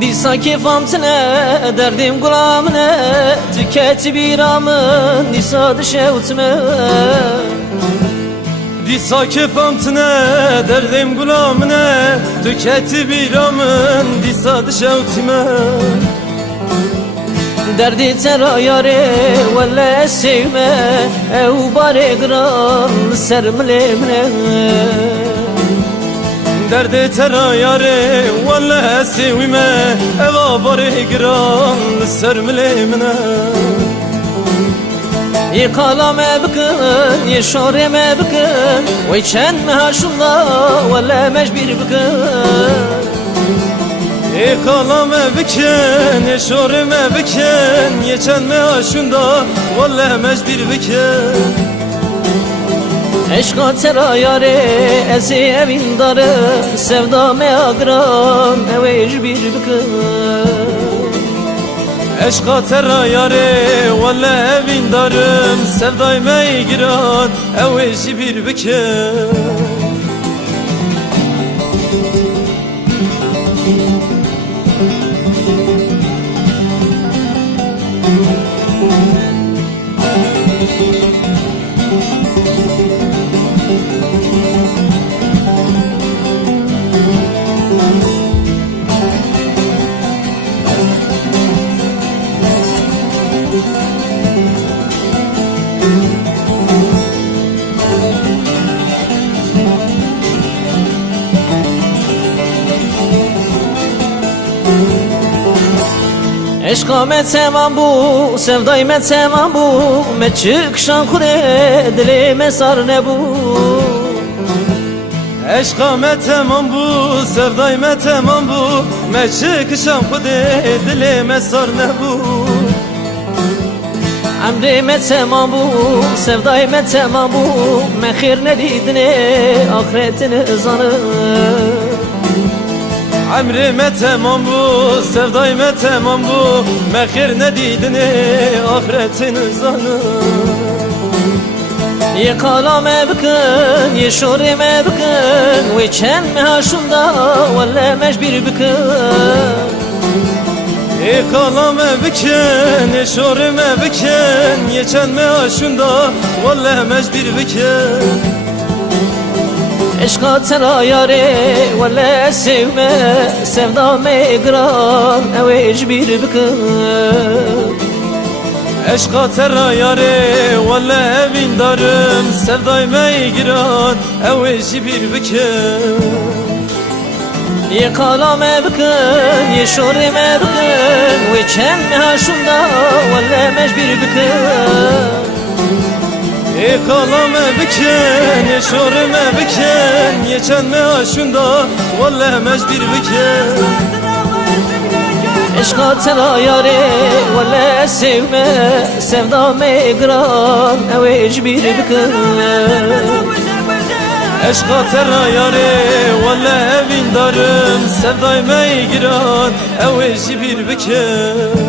Disa kefamtine derdim gulamine tüketi biramın disa dışevtme Disa kefamtine derdim gulamine tüketi biramın disa dışevtme Derdi tera yare valla sevme ev bare gran sermlemne Derdi tera yare valla sevme eva bare gran sermlemne Yıkalame bıkın, yeşoreme bıkın Ve çenme haşulla valla mecbir bıkın Kalame biken, eşorime biken Yeçenme aşunda, vallahi mecbir biken Eşka tera yare, ezi evin darı Sevdame agran, evej bir bıkın Eşka tera yare, vallahi evin darım Sevdayme giran, evej bir biken Eşka me temam bu, sevdayı me temam bu Me çıkşan kure, dili me sar ne bu Eşka me temam bu, sevday me temam bu Me çıkışam kude, dilime sar ne bu Emri me temam bu, sevdayı me temam bu Me khir ne didine, ahiretini zanı Emrime temam bu, sevdayme temam bu Mehir ne didini, ahiretin zanı Yıkalame bıkın, yeşorime bıkın Ve çenme haşunda, valla mecbir bıkın Kalame biken, eşorime biken Yeçenme aşunda, vallahi mecbir biken Eşka tera yare valla sevme Sevdame gran evej bir bıkın Eşka tera yare, vallahi evin darım Sevdayme giran, eveci bir biken Yıkalame bıkın, yeşorime bıkın Ve çenme haşunda valla mecbir bıkın Kalame biken, eşorime biken Yeçenme aşunda, vallahi mecbir biken Eşka tera yare valla sevme Sevdame gran evej bir bıkın Eşka tera yare, vallahi evin darım Sevdayme giran, eveci bir biken